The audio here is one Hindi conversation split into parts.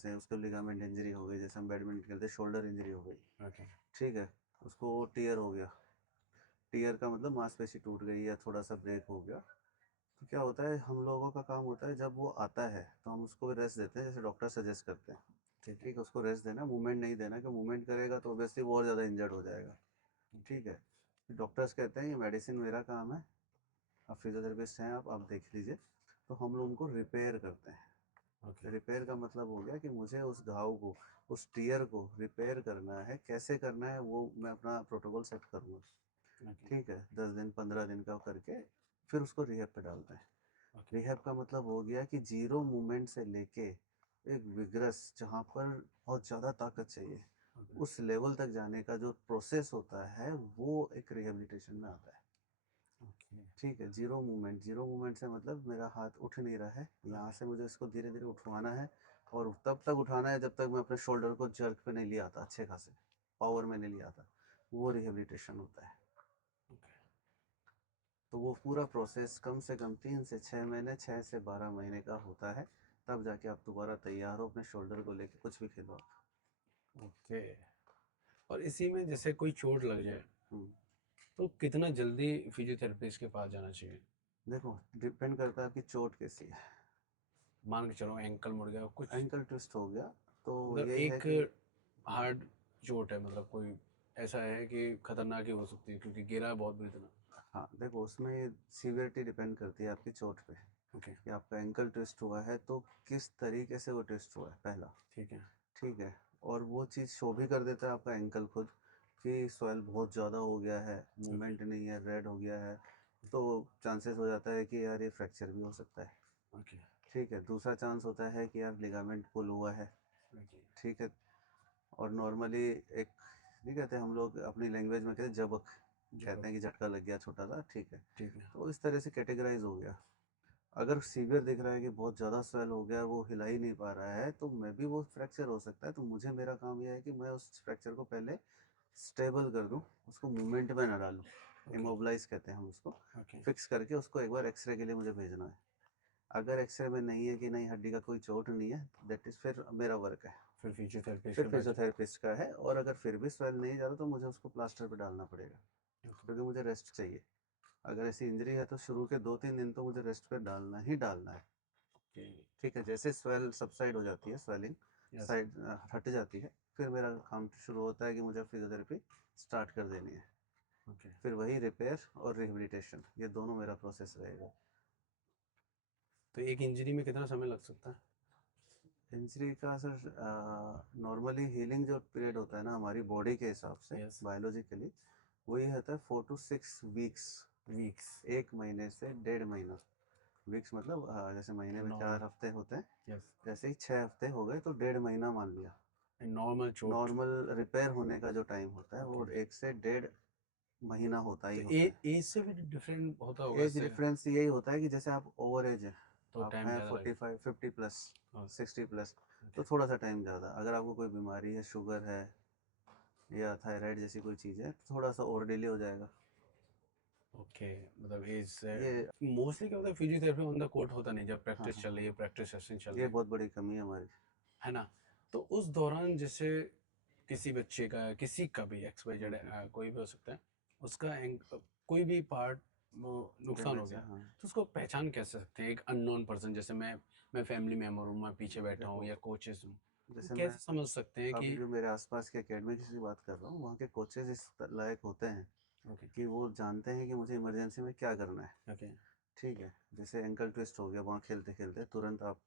जैसे उसको लिगामेंट इंजरी हो गई, जैसे हम बैडमिंटन खेलते शोल्डर इंजरी हो गई, ओके। ठीक है, उसको टीयर हो गया, टीयर का मतलब मांसपेशी टूट गई या थोड़ा सा ब्रेक हो गया, तो क्या होता है हम लोगों का काम होता है जब वो आता है तो हम उसको रेस्ट देते हैं, जैसे डॉक्टर सजेस्ट करते हैं, ठीक है। ठीक है, उसको रेस्ट देना, मूवमेंट नहीं देना, कि मूवमेंट करेगा तो ऑब्वियसली वो और ज़्यादा इंजर्ड हो जाएगा, ठीक है। डॉक्टर्स कहते हैं ये मेडिसिन मेरा काम है, आप फिजियोथेरेपिस्ट हैं, आप देख लीजिए, तो हम लोग उनको रिपेयर करते ओके। हैं। रिपेयर का मतलब हो गया कि मुझे उस घाव को, उस टीयर को रिपेयर करना है, कैसे करना है वो मैं अपना प्रोटोकॉल सेट करूँगा, ओके। ठीक है, 10 दिन 15 दिन का करके फिर उसको रिहैब पे डालते हैं। ओके। रिहैब का मतलब हो गया कि जीरो मूवमेंट से लेके एक विग्रस जहाँ पर बहुत ज़्यादा ताकत चाहिए ओके। उस लेवल तक जाने का जो प्रोसेस होता है वो एक रिहेबिलिटेशन में आता है, ओके। ठीक है। जीरो मूवमेंट, जीरो मूवमेंट से मतलब मेरा हाथ उठ नहीं रहा है, यहाँ से मुझे इसको धीरे धीरे उठवाना है, और तब तक उठाना है जब तक मैं अपने शोल्डर को जर्क पे नहीं ले आता, अच्छे खासे पावर में नहीं ले आता, वो रिहेबिलिटेशन होता है। ओके। तो वो पूरा प्रोसेस कम से कम 3 से 6 महीने, 6 से 12 महीने का होता है, तब जाके आप दोबारा तैयार हो अपने शोल्डर को लेके कुछ भी खेलो आप। ओके। और इसी में जैसे कोई चोट लग जाए हम्म, तो कितना जल्दी फिजियोथेरेपिस्ट के पास जाना चाहिए? देखो डिपेंड करता है आपकी चोट कैसी है। मान के चलो एंकल मुड़ गया कुछ, एंकल ट्विस्ट हो गया तो मतलब यही है एक कि हाँ, हार्ड चोट है, मतलब कोई ऐसा है कि खतरनाक ही हो सकती है क्योंकि गिरा है बहुत बुरी तरह। हाँ देखो उसमें सीवियरिटी डिपेंड करती है आपकी चोट पे, ओके। कि आपका एंकल ट्विस्ट हुआ है तो किस तरीके से वो ट्विस्ट हुआ है पहला, ठीक है। ठीक है। और वो चीज़ शो भी कर देता है आपका एंकल खुद, कि स्वेल बहुत ज़्यादा हो गया है, ओके। मूवमेंट नहीं है, रेड हो गया है, तो चांसेस हो जाता है कि यार ये फ्रैक्चर भी हो सकता है, ओके। ठीक है। दूसरा चांस होता है कि यार लिगामेंट पुल हुआ है, ओके। ठीक है। और नॉर्मली एक, नहीं कहते हम लोग अपनी लैंग्वेज में कहते हैं जबक, जब। कहते हैं कि झटका लग गया छोटा सा, ठीक है। ठीक है। तो इस तरह से कैटेगराइज हो गया। अगर सीवियर दिख रहा है कि बहुत ज़्यादा स्वेल हो गया, वो हिला ही नहीं पा रहा है, तो मे भी वो फ्रैक्चर हो सकता है, तो मुझे मेरा काम यह है कि मैं उस फ्रैक्चर को पहले स्टेबल कर दूं, उसको मूवमेंट में ना डालूं, ओके। इमोबलाइज कहते हैं हम उसको, ओके। फिक्स करके उसको एक बार एक्सरे के लिए मुझे भेजना है। अगर एक्सरे में नहीं है कि नहीं हड्डी का कोई चोट नहीं है, दैट इज़ फिर मेरा वर्क है, फिर फिजियोथेरेपिस्ट फिर के पास जाओ। फिजियोथेरेपिस्ट का है। और अगर फिर भी स्वेल नहीं जा रहा तो मुझे उसको प्लास्टर पे डालना पड़ेगा, ओके। क्योंकि मुझे रेस्ट चाहिए। अगर ऐसी इंजरी है तो शुरू के 2-3 दिन तो मुझे रेस्ट पे डालना ही डालना है, ओके। ठीक है। जैसे स्वेल सबसाइड हो जाती है, स्वेलिंग यस। साइड हट जाती है, फिर मेरा काम शुरू होता है कि मुझे फिजियोथेरेपी स्टार्ट कर देनी है। ओके। फिर वही रिपेयर और रिहेबिलिटेशन, ये दोनों मेरा प्रोसेस रहेगा। तो एक इंजरी में कितना समय लग सकता है? इंजरी का सर नॉर्मली हीलिंग जो पीरियड होता है ना हमारी बॉडी के हिसाब से, यस। बायोलॉजिकली, वही होता है 4 to 6 वीक्स, वीक्स। 1 महीने से 1.5 महीना। वीक्स मतलब जैसे महीने में नॉर्मल। 4 हफ्ते होते हैं, यस। जैसे ही 6 हफ्ते हो गए तो 1.5 महीना मान लिया। नॉर्मल चोट। नॉर्मल रिपेयर होने का जो टाइम होता है ओके। वो 1 से 1.5 महीना होता ही तो होता है। एज से भी डिफरेंट होता होगा एज इससे? डिफरेंस यही होता है कि जैसे आप ओवर एज है, तो आप टाइम हैं ज़्यादा लगेगा। 45 50 प्लस, हाँ। 60 प्लस, ओके। तो थोड़ा सा टाइम ज़्यादा। अगर आपको कोई बीमारी है, शुगर है या थायराइड जैसी कोई चीज़ है, तो थोड़ा सा और डिले हो जाएगा। ओके। मतलब एज से ये मोस्टली क्या होता है, फिजियोथेरेपी ऑन द कोर्ट होता नहीं जब हाँ प्रैक्टिस हाँ चल हाँ, रही है, प्रैक्टिस सेशन चल ये रहे हैं, बहुत बड़ी कमी है हमारी। है ना? तो उस दौरान जैसे किसी बच्चे का, किसी का भी एक्स वाई जेड, हम्म, कोई भी हो सकता है, उसका कोई भी पार्ट नुकसान हो डैमेज गया, है हाँ। तो उसको पहचान कैसे सकते हैं? एक अननोन पर्सन, जैसे मैं फैमिली मेम्बर हूँ, मैं पीछे बैठा हूँ, देखो या कोचेस हूँ, तो जैसे मैं कैसे समझ सकते हैं कि? अभी जो मेरे आसपास के एकेडमी की बात कर रहा हूँ, वहाँ के कोचेज इस लायक होते हैं ओके। कि वो जानते हैं कि मुझे इमरजेंसी में क्या करना है, ओके। ठीक है। जैसे एंकल ट्विस्ट हो गया वहाँ खेलते खेलते, तुरंत आप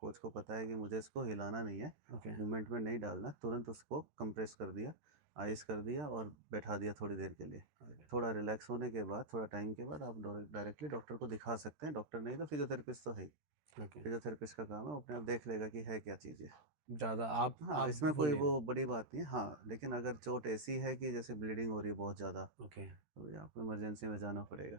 कोच को पता है कि मुझे इसको हिलाना नहीं है, ओके। मूवमेंट में नहीं डालना, तुरंत उसको कंप्रेस कर दिया, आइस कर दिया और बैठा दिया थोड़ी देर के लिए। थोड़ा रिलैक्स होने के बाद, थोड़ा टाइम के बाद आप डायरेक्टली डॉक्टर को दिखा सकते हैं, डॉक्टर नहीं तो फिजियोथेरेपिस्ट तो है ही। ओके। फिजियोथेरेपिस्ट का काम है, वो अपने आप देख लेगा कि है क्या चीज़ है। ज़्यादा हाँ आप इसमें वो कोई नहीं वो है। बड़ी बात नहीं है, हाँ, लेकिन अगर चोट ऐसी है कि जैसे ब्लीडिंग हो रही है बहुत ज़्यादा, ओके। तो ये आपको इमरजेंसी में जाना पड़ेगा।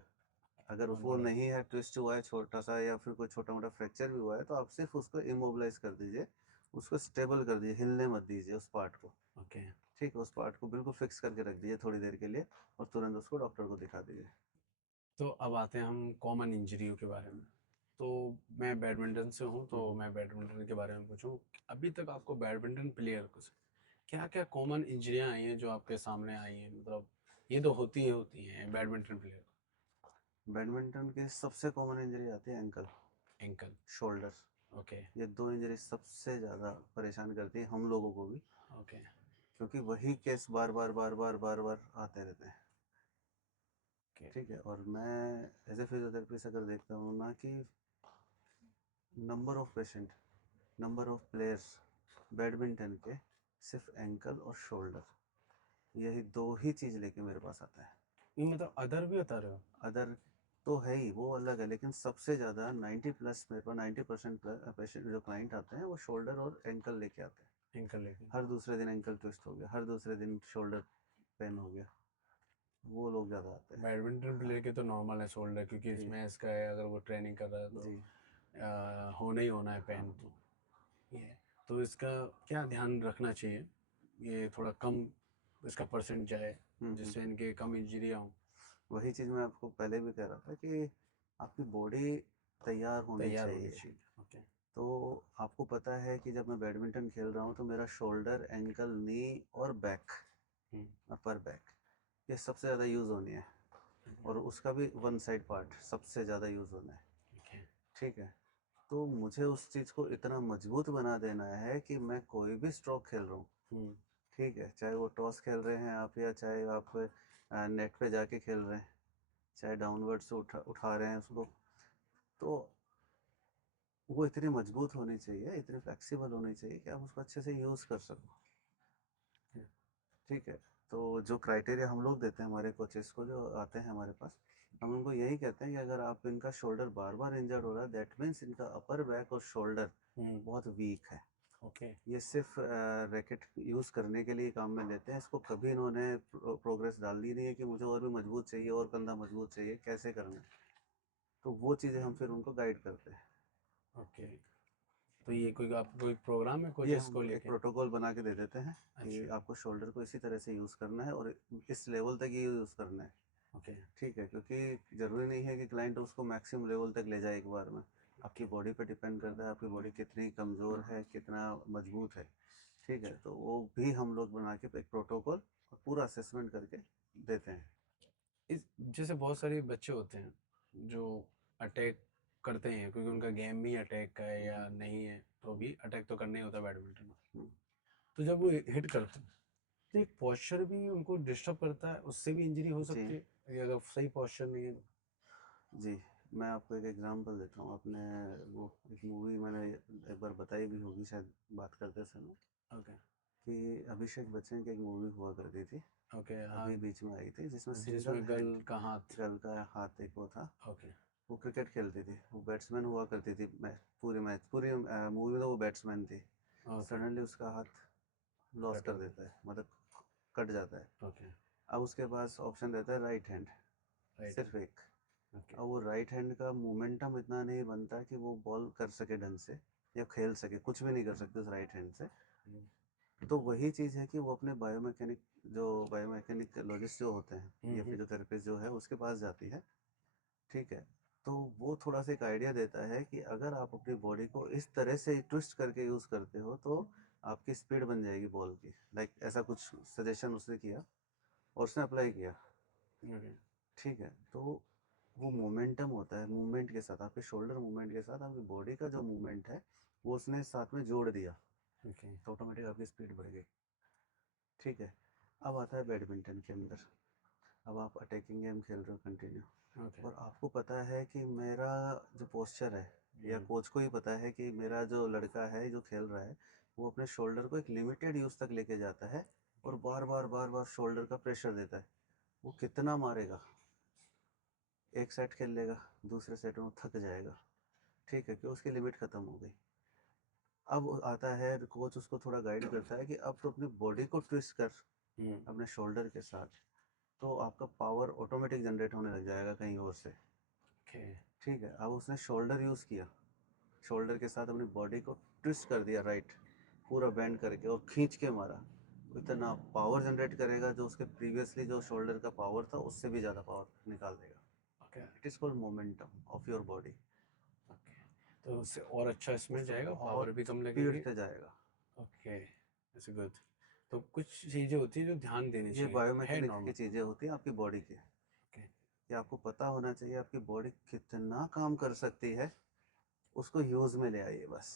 अगर नो वो नो डाउट। नहीं है, ट्विस्ट हुआ है छोटा सा या फिर कोई छोटा मोटा फ्रैक्चर भी हुआ है, तो आप सिर्फ उसको इमोबलाइज कर दीजिए, उसको स्टेबल कर दीजिए, हिलने मत दीजिए उस पार्ट को, ओके। ठीक है। उस पार्ट को बिल्कुल फिक्स करके रख दीजिए थोड़ी देर के लिए, और तुरंत उसको डॉक्टर को दिखा दीजिए। तो अब आते हैं हम कॉमन इंजरियों के बारे में। तो मैं बैडमिंटन से हूँ, तो हम्म। मैं बैडमिंटन के बारे में पूछूं। अभी तक आपको बैडमिंटन प्लेयर को क्या क्या कॉमन इंजरियां आई हैं जो आपके सामने आई हैं, मतलब ये तो होती हैं बैडमिंटन प्लेयर। बैडमिंटन की सबसे कॉमन इंजरी आती है एंकल, एंकल। शोल्डर। ओके। ये दो इंजरी सबसे ज़्यादा परेशान करती है हम लोगों को भी, ओके। क्योंकि वही केस बार बार बार बार बार बार आते रहते हैं। ओके। ठीक है, और मैं एज ए फिजियोथेरेपिस्ट अगर देखता हूँ ना कि number of patient, number of players badminton के सिर्फ एंकल और शोल्डर, यही दो ही चीज़ लेके मेरे पास आता है। ये मतलब अदर भी बता रहे हो? अदर तो है ही, वो अलग है, लेकिन सबसे ज़्यादा 90+ मेरे पास 90% पेशेंट जो क्लाइंट आते हैं वो शोल्डर और एंकल लेके आते हैं। एंकल लेके। हर दूसरे दिन एंकल ट्विस्ट हो गया, हर दूसरे दिन शोल्डर पेन हो गया, वो लोग ज़्यादा आते हैं। बैडमिंटन प्लेयर के तो नॉर्मल है शोल्डर, क्योंकि जी इसमें इसका है, अगर वो ट्रेनिंग कर रहा है तो जी। होना ही होना है हाँ। पेन तो। ये तो इसका क्या ध्यान रखना चाहिए, ये थोड़ा कम इसका परसेंट जाए, हम्म। जिससे इनके कम इंजरियाँ हों। वही चीज़ मैं आपको पहले भी कह रहा था कि आपकी बॉडी तैयार होनी तैयार होनी चाहिए। चाहिए। ओके। तो आपको पता है कि जब मैं बैडमिंटन खेल रहा हूँ तो मेरा शोल्डर, एंकल, नी और बैक, हम्म। अपर बैक, ये सबसे ज़्यादा यूज़ होनी है, और उसका भी वन साइड पार्ट सबसे ज़्यादा यूज़ होना है। ओके। ठीक है, तो मुझे उस चीज़ को इतना मजबूत बना देना है कि मैं कोई भी स्ट्रोक खेल रहा हूँ, हम्म। ठीक है, चाहे वो टॉस खेल रहे हैं आप, या चाहे आप नेट पे जाके खेल रहे हैं, चाहे डाउनवर्ड से उठा उठा रहे हैं उसको, तो वो इतनी मजबूत होनी चाहिए, इतनी फ्लेक्सिबल होनी चाहिए कि आप उसको अच्छे से यूज़ कर सको। ठीक है, तो जो क्राइटेरिया हम लोग देते हैं हमारे कोचेस को जो आते हैं हमारे पास, हम उनको यही कहते हैं कि अगर आप इनका शोल्डर बार बार इंजर्ड हो रहा है, दैट मीन्स इनका अपर बैक और शोल्डर हम्म। बहुत वीक है। ओके। ये सिर्फ रैकेट यूज़ करने के लिए काम में लेते हैं, इसको कभी इन्होंने प्रोग्रेस डाल दी नहीं है कि मुझे और भी मजबूत चाहिए और कंधा मजबूत चाहिए, कैसे करना है। तो वो चीज़ें हम फिर उनको गाइड करते हैं। ओके। तो ये कोई आपका कोई प्रोग्राम है ये कोचेस को हम एक लेके? प्रोटोकॉल बना के दे देते हैं कि अच्छा। आपको शोल्डर को इसी तरह से यूज़ करना है और इस लेवल तक ही यूज़ करना है। ओके। ठीक है, क्योंकि ज़रूरी नहीं है कि क्लाइंट उसको मैक्सिमम लेवल तक ले जाए एक बार में। आपकी बॉडी पे डिपेंड करता है, आपकी बॉडी कितनी कमज़ोर है, कितना मजबूत है। ठीक है, अच्छा। तो वो भी हम लोग बना के एक प्रोटोकॉल और पूरा असेसमेंट करके देते हैं। इस जैसे बहुत सारे बच्चे होते हैं जो अटैक करते हैं, क्योंकि उनका गेम भी अटैक का है या नहीं है, तो भी अटैक तो करना ही होता है बैडमिंटन में। हम्म। तो जब वो हिट करते हैं तो एक पोस्चर भी उनको डिस्टर्ब करता है, उससे भी इंजरी हो जी सकती है, ये अगर सही पोस्चर नहीं है तो। जी, मैं आपको एक एग्जांपल देता हूँ। अपने वो एक मूवी मैंने एक बार बताई भी होगी शायद बात करते समय, ओके। कि अभिषेक बच्चन की एक मूवी हुआ करती थी, ओके। हाँ। अभी बीच में आई थी, जिसमें सिंगल जिसमें हैंड गर्ल का हाथ। गर्ल का हाथ एक वो था। ओके। वो क्रिकेट खेलती थी, वो बैट्समैन हुआ करती थी, पूरे मैच पूरी मूवी में तो वो बैट्समैन थी। ओके। सडनली उसका हाथ लॉस कट कर हो गया। देता है, मतलब कट जाता है। ओके। अब उसके पास ऑप्शन रहता है राइट हैंड, राइट है। सिर्फ एक। ओके। अब वो राइट हैंड का मोमेंटम इतना नहीं बनता कि वो बॉल कर सके ढंग से या खेल सके, कुछ भी नहीं कर सकते उस राइट हैंड से। तो वही चीज़ है कि वो अपने बायोमैकेनिक, जो बायोमैकेनिकोलॉजिस्ट जो होते हैं या हम्म। फिजियोथेरेपिस्ट जो है उसके पास जाती है। ठीक है, तो वो थोड़ा सा एक आइडिया देता है कि अगर आप अपनी बॉडी को इस तरह से ट्विस्ट करके यूज़ करते हो तो आपकी स्पीड बन जाएगी बॉल की, लाइक ऐसा कुछ सजेशन उसने किया और उसने अप्लाई किया। ओके। ठीक है, तो वो मोमेंटम होता है, मूवमेंट के साथ, आपके शोल्डर मूवमेंट के साथ आपकी बॉडी का जो मूवमेंट है वो उसने साथ में जोड़ दिया, ओके। तो ऑटोमेटिक आपकी स्पीड बढ़ गई। ठीक है, अब आता है बैडमिंटन के अंदर। अब आप अटैकिंग गेम खेल रहे हो कंटिन्यू, ओके। और आपको पता है कि मेरा जो पोस्चर है, या हम्म। कोच को ही पता है कि मेरा जो लड़का है जो खेल रहा है वो अपने शोल्डर को एक लिमिटेड यूज़ तक लेके जाता है, और बार बार बार बार शोल्डर का प्रेशर देता है। वो कितना मारेगा, एक सेट खेल लेगा, दूसरे सेट में वो थक जाएगा। ठीक है, कि उसकी लिमिट ख़त्म हो गई। अब आता है कोच उसको थोड़ा गाइड करता है कि अब तो अपनी बॉडी को ट्विस्ट कर हम्म। अपने शोल्डर के साथ, तो आपका पावर ऑटोमेटिक जनरेट होने लग जाएगा कहीं और से। ओके। ठीक है, अब उसने शोल्डर यूज़ किया, शोल्डर के साथ अपनी बॉडी को ट्विस्ट कर दिया राइट, पूरा बेंड करके और खींच के मारा। इतना पावर जनरेट करेगा जो उसके प्रीवियसली जो शोल्डर का पावर था उससे भी ज़्यादा पावर निकाल देगा। Okay. It is called momentum of your body. तो उससे और अच्छा इसमें जाएगा, बहुत पावर भी कम स्पीड लगेगी। पे जाएगा। Okay, that's good. तो कुछ चीज़ें होती हैं जो ध्यान देनी ये चाहिए, है बायोमैकेनिक की नॉर्मल? चीज़ें होती हैं आपकी बॉडी की। ओके, ये आपको पता होना चाहिए आपकी बॉडी कितना काम कर सकती है, उसको यूज़ में ले आइए बस।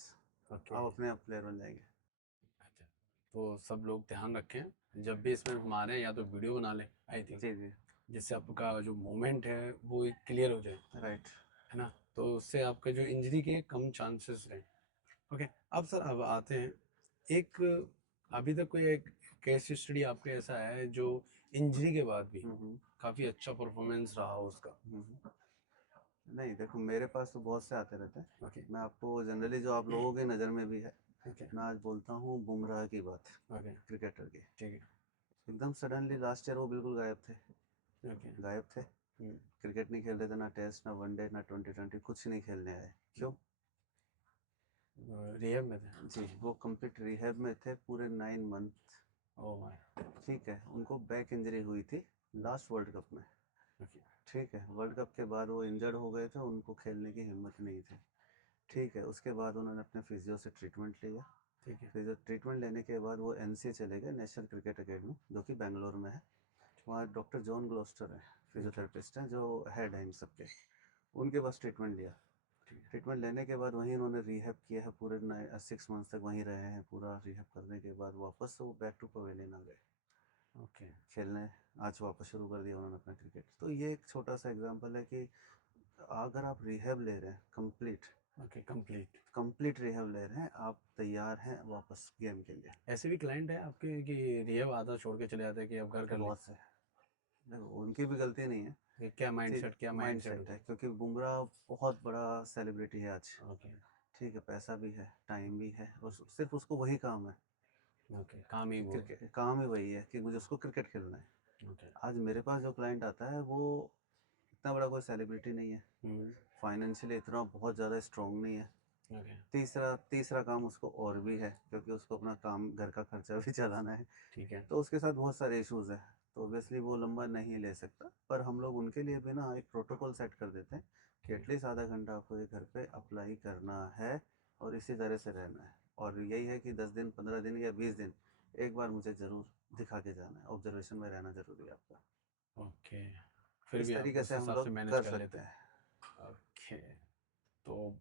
ओके। आप अपने आप प्लेयर बन जाएंगे। अच्छा, तो सब लोग ध्यान रखें जब भी इसमें मारें, या तो वीडियो बना लें, आई थिंक, जी जी। जिससे आपका जो मूवमेंट है वो क्लियर हो जाए, राइट। है ना? तो उससे आपके जो इंजरी के कम चांसेस रहें। ओके, अब सर अब आते हैं, एक अभी तक कोई एक केस स्टडी आपके ऐसा है जो इंजरी के बाद भी हम्म। काफ़ी अच्छा परफॉर्मेंस रहा हो उसका? हम्म। नहीं देखो, मेरे पास तो बहुत से आते रहते हैं। ओके। मैं आपको जनरली जो आप लोगों की नज़र में भी है, ओके। मैं आज बोलता हूँ बुमराह की बात, ओके। क्रिकेटर की। ठीक है। एकदम सडनली लास्ट ईयर वो बिल्कुल गायब थे। ओके। गायब थे, क्रिकेट नहीं खेल रहे थे, ना टेस्ट ना वनडे ना 2020, कुछ नहीं खेलने आए। क्यों? रिहैब में थे? जी, वो कंप्लीट रिहैब में थे पूरे 9 मंथ। Oh my. ठीक है, उनको बैक इंजरी हुई थी लास्ट वर्ल्ड कप में। ओके। ठीक है, वर्ल्ड कप के बाद वो इंजर्ड हो गए थे, उनको खेलने की हिम्मत नहीं थी। ठीक है, उसके बाद उन्होंने अपने फिजियो से ट्रीटमेंट लिया। ठीक है। फिजियो ट्रीटमेंट लेने के बाद वो एनसी चले गए, नेशनल क्रिकेट अकेडमी, जो कि बेंगलोर में है। वहाँ डॉक्टर जॉन ग्लोस्टर है, ओके। फिजियोथेरेपिस्ट हैं, जो हेड है इन सब के। उनके पास ट्रीटमेंट लिया। ठीक है। ट्रीटमेंट लेने के बाद वहीं उन्होंने रिहैब किया है, पूरे 6 मंथ्स तक वहीं रहे हैं। पूरा रिहैब करने के बाद वापस वो बैक टू पवेलियन आ गए ओके। खेलने। आज वापस शुरू कर दिया उन्होंने अपना क्रिकेट। तो ये एक छोटा सा एग्जांपल है कि अगर आप रिहैब ले रहे हैं complete, okay, complete. Complete rehab ले रहे हैं, आप तैयार हैं वापस गेम के लिए। ऐसे भी क्लाइंट है आपके कि रिहैब आधा छोड़ के चले जाते हैं कि अब घर कर लें? बहुत से। देखो, उनकी भी गलती नहीं है। कि क्या ठीक, माइंडसेट, क्या माइंड माइंडसेट सेट होता है, है? क्योंकि बुमराह बहुत बड़ा सेलिब्रिटी है आज। ओके। ठीक है, पैसा भी है, टाइम भी है, और सिर्फ उसको वही काम है ओके, काम ही कि वो है। क्रिकेट, काम ही वही है कि मुझे उसको क्रिकेट खेलना है। ओके। आज मेरे पास जो क्लाइंट आता है वो इतना बड़ा कोई सेलिब्रिटी नहीं है, हम्म। फाइनेंशियली इतना बहुत ज़्यादा स्ट्रॉन्ग नहीं है। ओके। तीसरा तीसरा काम उसको और भी है, क्योंकि उसको अपना काम, घर का खर्चा भी चलाना है। ठीक है। तो उसके साथ बहुत सारे इश्यूज हैं, तो ऑब्वियसली वो लंबा नहीं ले सकता। पर हम लोग उनके लिए भी ना एक प्रोटोकॉल सेट कर देते हैं कि ठीक है। एटलीस्ट आधा घंटा आपको ये घर पे अप्लाई करना है, और इसी तरह से रहना है। और यही है कि 10 दिन 15 दिन या 20 दिन एक बार मुझे ज़रूर दिखा के जाना है, ऑब्जर्वेशन में रहना ज़रूरी है आपका। ओके, फिर इस भी आप तरीके उस से हम हिसाब से लोग मैनेज कर कर सकते लेते हैं। हैं। ओके, तो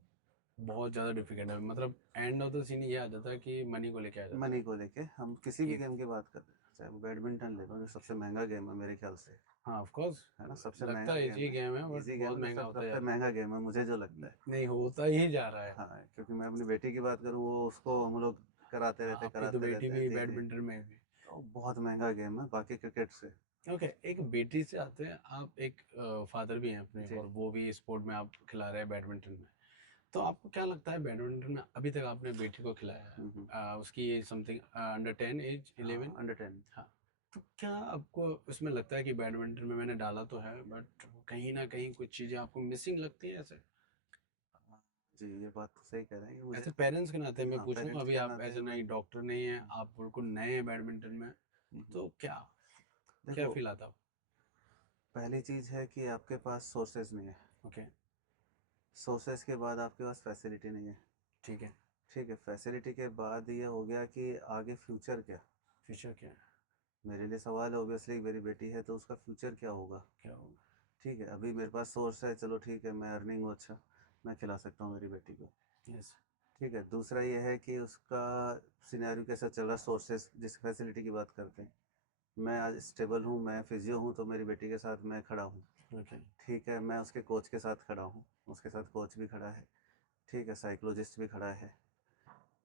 बहुत ज़्यादा डिफिकल्ट है, मतलब एंड ऑफ द सीन ये आ जाता है कि मनी को लेके आ जाता है मनी को लेके हम किसी भी कि गेम की बात कर रहे हैं, चाहे वो बैडमिंटन ले लो, जो सबसे महंगा गेम है मेरे ख्याल से, हाँ, ऑफ कोर्स। है ना, सबसे लगता महंगा है गेम इजी है। गेम है बट इजी गेम बहुत है, महंगा होता जा सबसे रहा महंगा गेम है मुझे जो लगता है। है। नहीं, होता ही जा रहा है। हाँ, क्योंकि मैं अपनी बेटी की बात करूँ, वो उसको हम लोग हाँ, आपकी तो कराते बेटी रहते हैं। भी जी जी। बैडमिंटन में भी। तो बहुत महंगा गेम है बाकी क्रिकेट से। ओके, एक बेटी से आते हैं, आप एक फादर भी हैं अपने, जी। और वो भी स्पोर्ट में आप खिला रहे हैं, बैडमिंटन में। तो आपको क्या लगता है, बैडमिंटन में अभी तक आपने बेटी को खिलाया है, हम्म। उसकी एज समथिंग अंडर 10, एज हाँ, 11? अंडर 10। हाँ। तो क्या आपको इसमें लगता है कि बैडमिंटन में मैंने डाला तो है बट कहीं ना कहीं कुछ चीज़ें आपको मिसिंग लगती है ऐसे? जी, ये बात तो सही कह रहे हैं कि मुझे। ऐसे पेरेंट्स के नाते मैं हाँ, पूछूं, पेरेंट्स अभी के आप नाते ऐसे मैं। नहीं, डॉक्टर नहीं है, आप बिल्कुल नए हैं बैडमिंटन में, हम्म। तो क्या क्या देखो, फील आता? पहली चीज़ है कि आपके पास सोर्सेज नहीं है। ओके। सोर्सेज के बाद आपके पास फैसिलिटी नहीं है। ठीक है। ठीक है, फैसिलिटी के बाद ये हो गया कि आगे फ्यूचर क्या। फ्यूचर क्या है? मेरे लिए सवाल है, ऑब्वियसली मेरी बेटी है तो उसका फ्यूचर क्या होगा। क्या होगा? ठीक है, अभी मेरे पास सोर्स है, चलो ठीक है, मैं अर्निंग हूँ, अच्छा, मैं खिला सकता हूँ मेरी बेटी को। यस। ठीक है, दूसरा ये है कि उसका सिनेरियो कैसा चल रहा, सोर्सेस जिस फैसिलिटी की बात करते हैं। मैं आज स्टेबल हूँ, मैं फिजियो हूँ, तो मेरी बेटी के साथ मैं खड़ा हूँ। ओके। ठीक है, मैं उसके कोच के साथ खड़ा हूँ, उसके साथ कोच भी खड़ा है। ठीक है, साइकोलॉजिस्ट भी खड़ा है,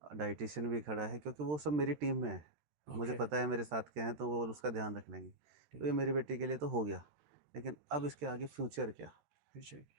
डाइटिशियन भी खड़ा है, क्योंकि वो सब मेरी टीम में है। मुझे ओके। पता है मेरे साथ क्या हैं, तो वो उसका ध्यान रख लेंगे। तो ठीक ये है। मेरी बेटी के लिए तो हो गया। लेकिन अब इसके आगे फ्यूचर क्या। फ्यूचर